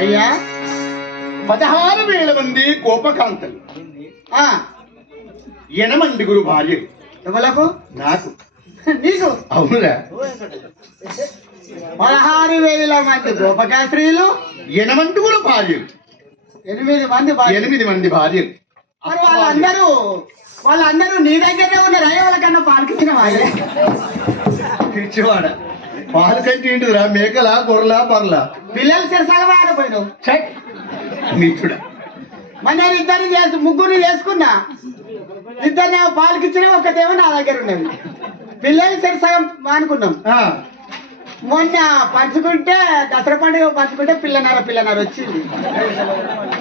అయ్యా 16,000 మంది కోపకాంతలు, 8 భార్యలు. ఎవలకు? నాకు. నీకు? అవునురా. 16,000 మంది గోపకా స్త్రీలు, 8 భార్యలు. 8 మంది భార్యలు. మరి వాళ్ళందరూ నీ దగ్గరే ఉన్నారా? వాళ్ళకన్నా పాల్కించిన వాళ్ళే. పిచ్చివాడ, పాలు కంటే ఏంటిదిరా? మేకలా, గొర్రెలా, పర్లా? పిల్లలు సరసగా ఆడపోయినావు. నీచుడా, మరి నేను ఇద్దరిని ముగ్గురిని చేసుకున్నా. ఇద్దరిని పాలకిచ్చినా ఒకటేమో నా దగ్గర ఉన్నది. పిల్లలు సరసగా అనుకున్నాం. మొన్న పంచుకుంటే దసరా పండుగ పంచుకుంటే పిల్లన్నర వచ్చింది.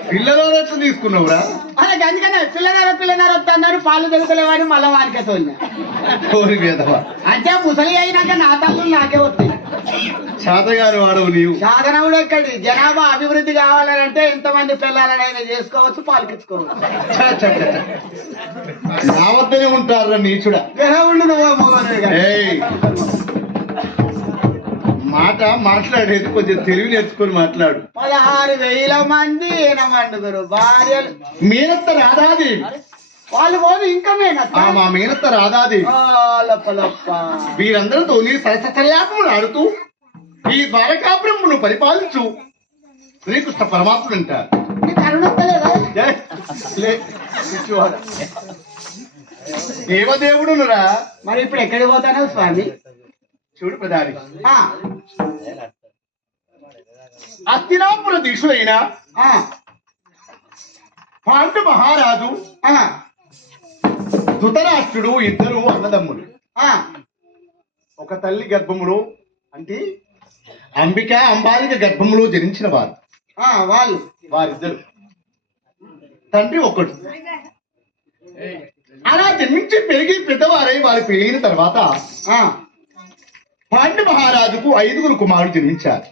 పిల్లలు తీసుకున్నావురా? అలాగే అందుకనే పిల్లన్నర వస్తున్నారు, పాలు తెలుగులేవని మళ్ళా వానికతో అంటే ముసలి అయినాక నా తల్లు నాకే వస్తాయి. శాతగారు వాడవు నీవు. సాధనవుడు ఎక్కడి? జనాభా అభివృద్ధి కావాలంటే ఎంతమంది పిల్లలనైనా చేసుకోవచ్చు, పాలకించుకోవచ్చు. నా వద్దనే ఉంటారా నీచుడా? ఉండు నువ్వు మాట మాట్లాడేది కొంచెం తెలివి నేర్చుకొని మాట్లాడు. 16,000 మంది 8 భార్యలు. మేనత్త రాధాదేవి. వాళ్ళు పోదు ఇంకా మేనత్త. మా మేనత్త రాధాదేవి. వీరందరితో నీ సరసల్లాపములు ఆడుతూ ఈ ద్వారకాపురమును పరిపాలించు శ్రీకృష్ణ పరమాత్ముడు అంటారు. దేవదేవుడునురా. మరి ఇప్పుడు ఎక్కడికి పోతాను స్వామి? చూడు ప్రధాని, హస్తినాపుర దీక్షుడైన పాండు మహారాజు, ధృతరాష్ట్రుడు ఇద్దరు అన్నదమ్ములు. ఒక తల్లి గర్భములో అంటే అంబాలిక గర్భములో జనించిన వారిద్దరు. తండ్రి ఒకడు. అలా జన్మించి పెరిగి పెద్దవారై వారి పెరిగిన తర్వాత పాండు మహారాజుకు 5 కుమారులు జన్మించారు.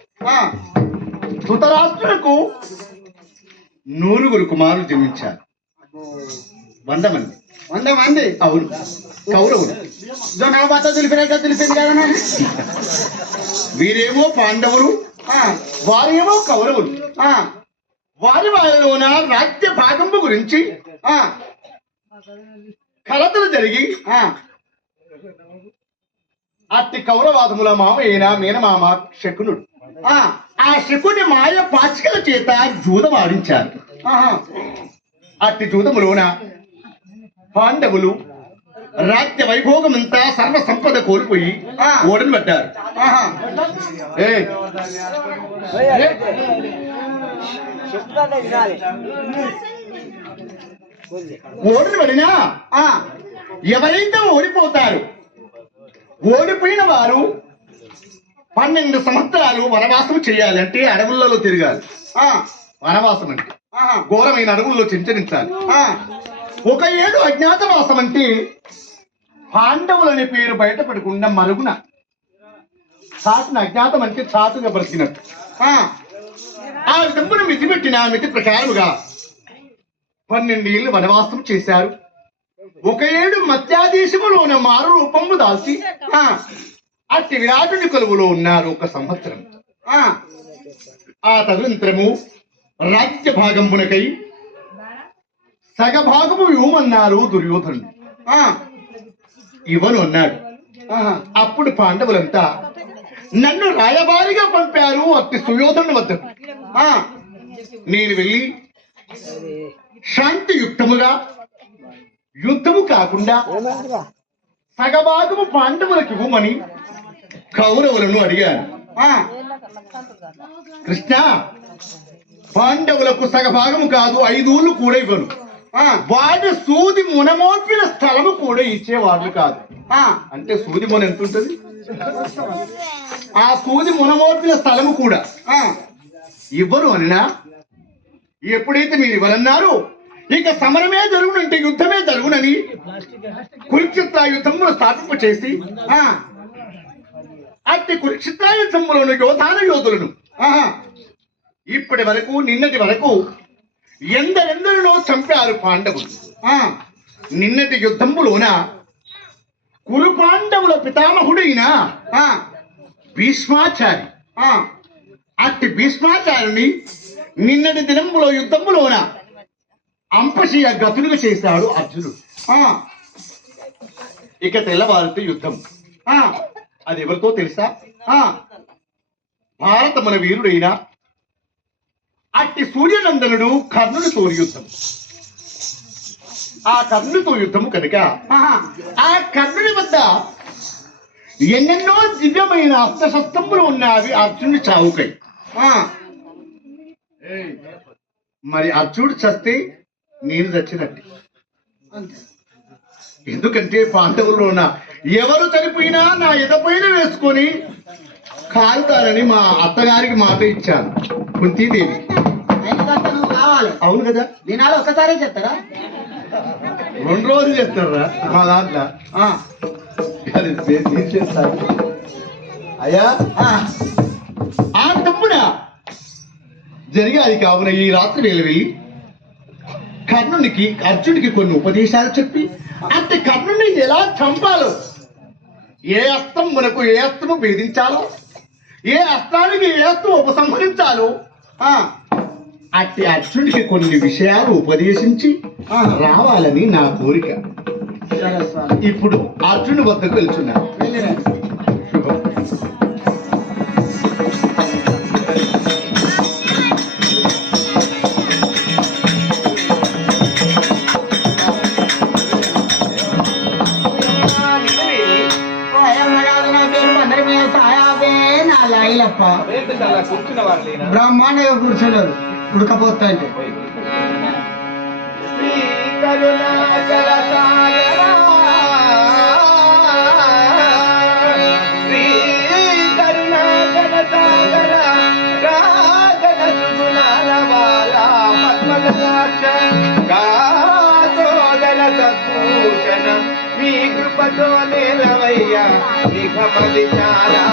ధృతరాష్ట్రులకు 100 కుమారులు జన్మించారు. 100 మంది. అవును, కౌరవులు. తెలిపింది కదా. వీరేమో పాండవులు, వారేమో కౌరవులు. వారిలోన రాజ్య భాగంపు గురించి కలతలు జరిగి అట్టి కౌరవాదముల మామ అయిన మేనమామ శకునుడు ఆ శకుని మాయ పాచికల చేత జూదం ఆడించారు. అట్టి జూదములోన పాండవులు రాజ్య వైభోగమంతా సర్వ సంపద కోల్పోయి ఓడని పడ్డారు. ఓడని పడినా ఎవరైతే ఓడిపోతారు, ఓడిపోయిన వారు 12 సంవత్సరాలు వనవాసం చేయాలి. అంటే అడవులలో తిరగాలి. వనవాసం అంటే ఘోరమైన అడవుల్లో సంచరించాలి. 1 ఏడు అజ్ఞాతవాసం అంటే పాండవులని పేరు బయటపడకుండా మరుగున చాటున, అజ్ఞాతం అంటే చాటుగా బ్రతికినట్టు. ఆ విధమును మితిపెట్టిన మితి ప్రకారముగా 12 ఏళ్ళు వనవాసం చేశారు. 1 ఏడు మత్స్యాదేశములోన మారు రూపము దాల్చి అట్టి విరాటుని కొలువులో ఉన్నారు 1 సంవత్సరం. ఆ తదనంతరము రాజ్య భాగంబునకై సగభాగము ఇవ్వమన్నారు దుర్యోధనుడు. ఇవ్వను అన్నాడు. అప్పుడు పాండవులంతా నన్ను రాయబారిగా పంపారు అట్టి సుయోధను వద్దకు. నేను వెళ్ళి శాంతియుక్తముగా, యుద్ధము కాకుండా సగభాగము పాండవులకు ఇవ్వమని కౌరవులను అడిగాను. కృష్ణ, పాండవులకు సగభాగము కాదు 5 ఊళ్ళు కూడా ఇవ్వను. ఆ, వాడి సూది మునమోపిన స్థలము కూడా ఇచ్చేవాళ్ళు కాదు. ఆ, అంటే సూది మొన ఎంత ఉంటుంది, ఆ సూది మునమోపిన స్థలము కూడా ఆ, ఇవ్వరు అన్నా. ఎప్పుడైతే మీరు ఇవ్వరన్నారు, ఇక సమరమే జరుగునంటే యుద్ధమే జరుగునని కురుక్షేత్ర యుద్ధమును స్థాపింప చేసి ఆ, అట్టి కురుక్షేత్ర యుద్ధములను యోధాన యోధులను ఆహా, ఇప్పటి వరకు నిన్నటి వరకు ఎందరెందరిలో చంపారు పాండవులు. ఆ, నిన్నటి యుద్ధములోన కురు పాండవుల పితామహుడైన ఆ, భీష్మాచారి, ఆ, అట్టి భీష్మాచారిని నిన్నటి దినములో యుద్ధములోన అంపశీయ గతులుగా చేశాడు అర్జునుడు. ఆ, ఇక తెల్లవారితే యుద్ధం. ఆ, అది ఎవరితో తెలుసా? ఆ, భారత మన వీరుడైన అట్టి సూర్యనందనుడు కర్ణుడితో యుద్ధం. ఆ కర్ణుడితో యుద్ధము కనుక ఆహా, ఆ కర్ణుడి వద్ద ఎన్నెన్నో దివ్యమైన అస్త్రశస్త్రములు ఉన్నవి అర్జునుడి చావుకై. ఆ, మరి అర్జునుడు చస్తే నేను చచ్చినట్టు. అంతే. ఎందుకంటే పాండవుల్లోన ఎవరు చనిపోయినా నా ఎదపైన వేసుకొని కాలుతారని మా అత్తగారికి మాట ఇచ్చాను, కుంతీదేవి. ఎందుకంటే నువ్వు కావాలి. అవును కదా, దినాలు ఒక్కసారే చెప్తారా? 2 రోజులు చేస్తారా మా దాంట్లో? ఆ, అది నేను చేస్తాను అయ్యా. ఆ, ఆ తమ్ముడ జరిగాది కావున ఈ రాత్రి వేళ వెళ్ళి కర్ణునికి అర్జునుడికి కొన్ని ఉపదేశాలు చెప్పి అంటే కర్ణుని ఎలా చంపాలో, ఏ అస్త్రం మనకు ఏ అస్త్రము భేదించాలో, ఏ అస్త్రానికి ఏ అస్త్రం ఉపసంహరించాలో ఆ, అట్టి అర్జునుడికి కొన్ని విషయాలు ఉపదేశించి రావాలని నా కోరిక. సరే స్వామి, ఇప్పుడు అర్జునుడి వద్దకు వెళ్తున్నాను. వెళ్ళిరండి. శుభం. ఓ అయ్యమ్మ కాదు, నా పేరు అందరి మీద సాయాబే నా లాయిలప్ప. కూర్చున్న వాళ్ళేనా? బ్రహ్మాండంగా కూర్చున్నారు ఉడకపోతా అంటే. శ్రీ కరుణాచల సాగరా, శ్రీ కరుణాచల సాగరా, రాగన సుగుణాల వాల పద్మనాభ గాతోదర సద్భూషణ, మీ కృపతో నేలవయ్యా నిగమ విచారా.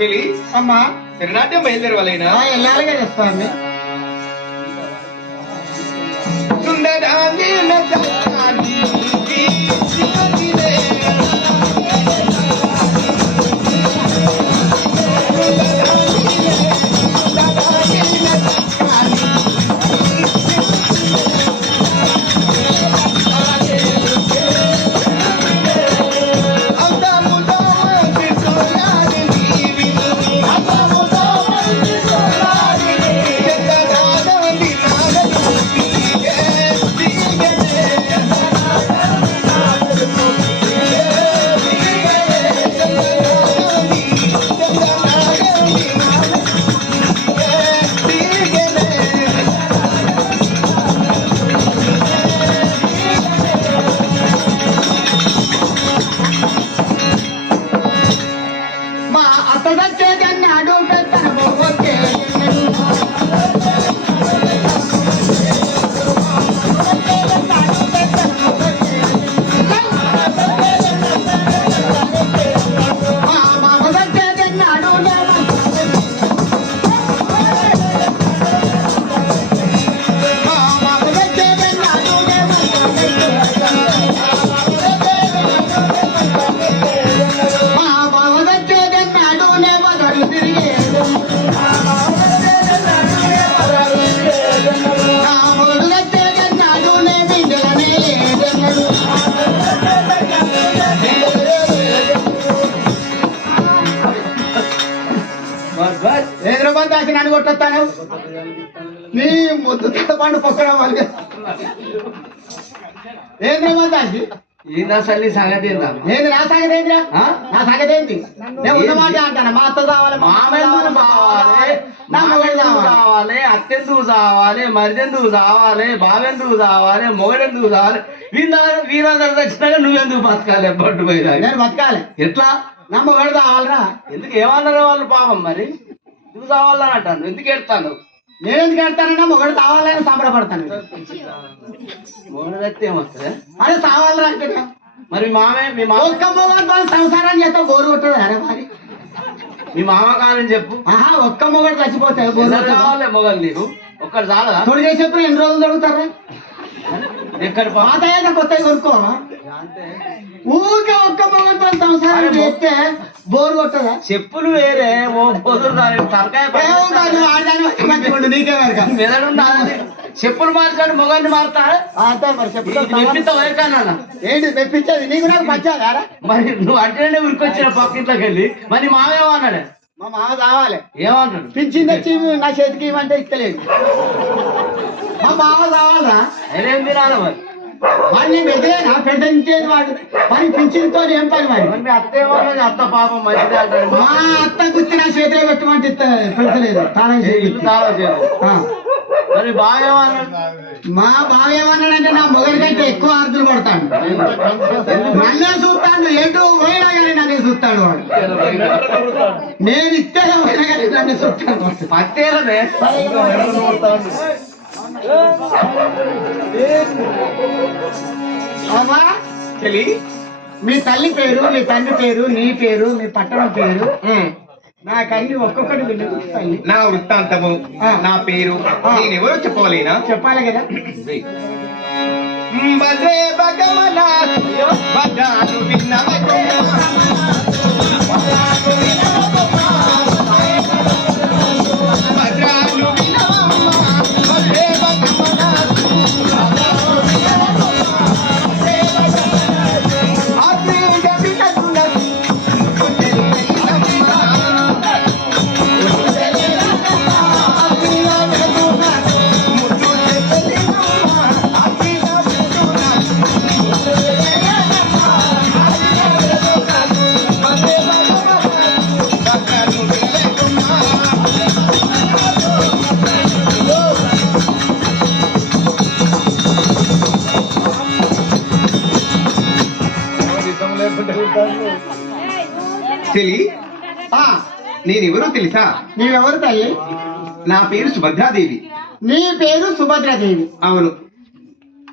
చెల్లి, అమ్మా తిరునాట్యం బయలుదేరవాలైనా? వెళ్ళాలి కదా స్వామి. సుందరాన్ని నచాని హైదరాబాద్ దాచి నన్ను కొట్టొస్తాను నీ ముద్దు తలపండు పొక్కడం వాళ్ళు హైదరాబాద్ దాచి ఏందా సల్లి సంగతి ఏందా ఏంది నా సంగతి ఏంటిరా నా సంగతి ఏంటి నేను ఉన్నమాట అంటాను మా అత్త కావాలి మామెందుకు కావాలి నామెందుకు కావాలి అత్తెందుకు కావాలి మరిదెందుకు కావాలి బావెందుకు కావాలి మొగడెందుకు కావాలి వీరందరూ వచ్చినాక నువ్వెందుకు బతకాలి పట్టు పోయినా నేను బతకాలి ఎట్లా నా మొగడు కావాలరా ఎందుకు ఏమన్నారు వాళ్ళు పాపం మరి నువ్వు కావాలని అంటాను ఎందుకు ఎడతాను నేను ఎందుకు వెళ్తానన్నా మొగడు కావాలని సంబరపడతాను మొగడు వ్యక్తి ఏమొస్తుంది అరే కావాలరా అంటే మరి మీ మామ ఒక్క మొగడు మన సంసారాన్ని చేస్తా బోరు కొట్టదు అరే మరి మీ మామ కావాలని చెప్పు ఆహా ఒక్క మొగడు చచ్చిపోతాయి బోరు ఎవరు కావాలి మొగలు నీకు ఒక్కరు చాలా తొడి చేసేప్పుడు ఎన్ని రోజులు దొరుకుతారా ఎక్కడ పాత అయ్యాక కొత్తవి కొనుక్కోవా ఊరికే ఒక్క మొగడుతో సంసారం చేస్తే బోరు కొట్టదా చెప్పులు వేరే ఓ పొదురు తలకాయ ఏమో కాదు, ఆడదాని వచ్చి మంచిగా ఉండు, నీకే వరక. మెదడు చెప్పులు మార్చాడు మొగల్ని మారుతా అంతే మరి చెప్తా మెప్పిస్తావు ఏకానా ఏంటి మెప్పించేది నీకు నాకు పచ్చాదారా మరి నువ్వు అంటేనే ఉరికొచ్చిన పక్కింట్లోకి వెళ్ళి మరి మావేమన్నాడు మా మామ కావాలి ఏమంటాడు పింఛన్ తెచ్చి నా చేతికి ఇవ్వంటే ఇస్తలేదు మా మామ కావాలరా ఏం తినాలి మరి మరి నేను పెద్దలేనా పెద్దనిచ్చేది వాడు మరి పింఛన్తో ఏం పని మరి మరి మీ అత్త ఏమన్నది అత్త పాపం మంచిది అంటాడు మా అత్త గుర్తి నా చేతిలో పెట్టమంటే పెడతలేదు తాళం చేయి ఇల్లు తాళం చేయదు ఆ. మరి బాగా ఏమన్నాడు మా బావ ఏమన్నాడంటే నా మొగలి కంటే ఎక్కువ అర్థులు పడతాడు నన్నే చూస్తాడు ఎటు పోయినా కానీ నన్నే చూస్తాడు వాడు నేను ఇస్తే పోయినా కానీ నన్ను చూస్తాడు వాడు పట్టేరనే అమ్మా చెల్లి మీ తల్లి పేరు మీ తండ్రి పేరు నీ పేరు మీ పట్టణం పేరు నాకన్నీ ఒక్కొక్కటి విలువ తల్లి నా వృత్తాంతము నా పేరు నేనెవరో చెప్పవలేనా చెప్పాలి కదా భద్రే భగవనా భద్రాను భద్రాను భద్రే భగవనా చెల్లి నేనెవరో తెలుసా నీవెవరు తల్లి నా పేరు సుభద్రాదేవి నీ పేరు సుభద్రాదేవి అవును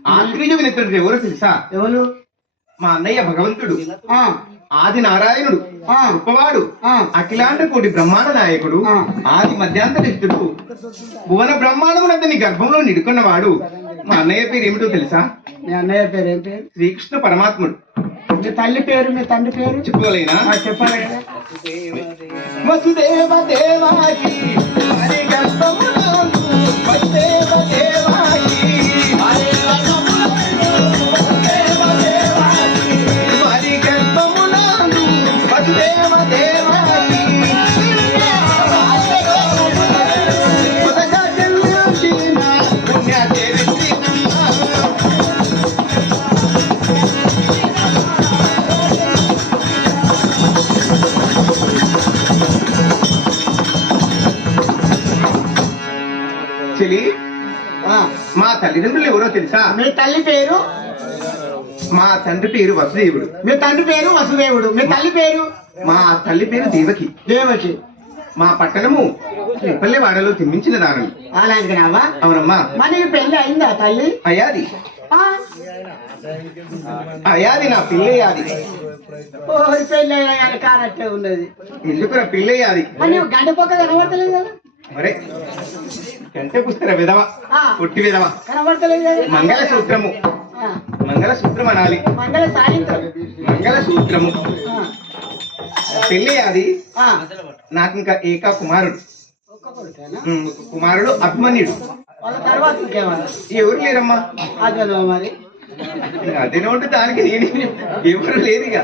ఆశ్రయ వినతుడు ఎవరో తెలుసా ఎవరు మా అన్నయ్య భగవంతుడు ఆ, ఆది నారాయణుడు ఆ, గొప్పవాడు ఆ. అఖిలాండ కోటి బ్రహ్మాండ నాయకుడు ఆ. ఆది మధ్యాంతరిష్ఠుడు భువన బ్రహ్మాండమునంతని గర్భంలో నిడుకున్నవాడు మా అన్నయ్య పేరు ఏమిటో తెలుసా మీ అన్నయ్య పేరు ఏం పేరు శ్రీకృష్ణ పరమాత్ముడు మీ తల్లి పేరు మీ తండ్రి పేరు చెప్పుకోలేనా చెప్పాలి కదా వసుదేవ దేవాకి హరి గర్భమునందు వసుదేవ దేవాకి హరి గర్భమునందు వసుదేవ దేవాకి మొదగా జన్మించిన పుణ్య చరిత్రినమ్మ చెలి ఆ, మా తల్లిదండ్రులు ఎవరో తెలుసా మీ తల్లి పేరు మా తండ్రి పేరు వసుదేవుడు మీ తండ్రి పేరు వసుదేవుడు మీ తల్లి పేరు మా తల్లి పేరు దేవకి దేవకి మా పట్టణము పల్లెవాడలో తిమ్మించిన దానని అలాంటినావా అవునమ్మా మనకి పెళ్లి అయిందా తల్లి అయాది ఆ, అయాది నా పిల్లయ్యాది ఓ పెళ్లి అయినా కానీ కానట్టే ఉన్నది ఎందుకురా పిల్లయ్యాది మరి నువ్వు గంట పొక్క కనబడతలేదు కదా మరే కంటే పుస్తర విధవ ఆ. పుట్టి విధవ కనబడతలేదు కదా మంగళసూత్రము ఆ, మంగళసూత్రం అనాలి మంగళ సాయంత్రం మంగళసూత్రము ఆ, పెళ్ళయ్యాది ఆ, నాకు ఇంకా ఏకా కుమారుడు ఒక్క కొడుకేనా? కుమారుడు అభిమన్యుడు వాళ్ళ తర్వాత ఇంకేమన్నా ఎవరు లేరమ్మా అదే మరి అదే నోటి దానికి నేను ఎవరు లేదు ఇక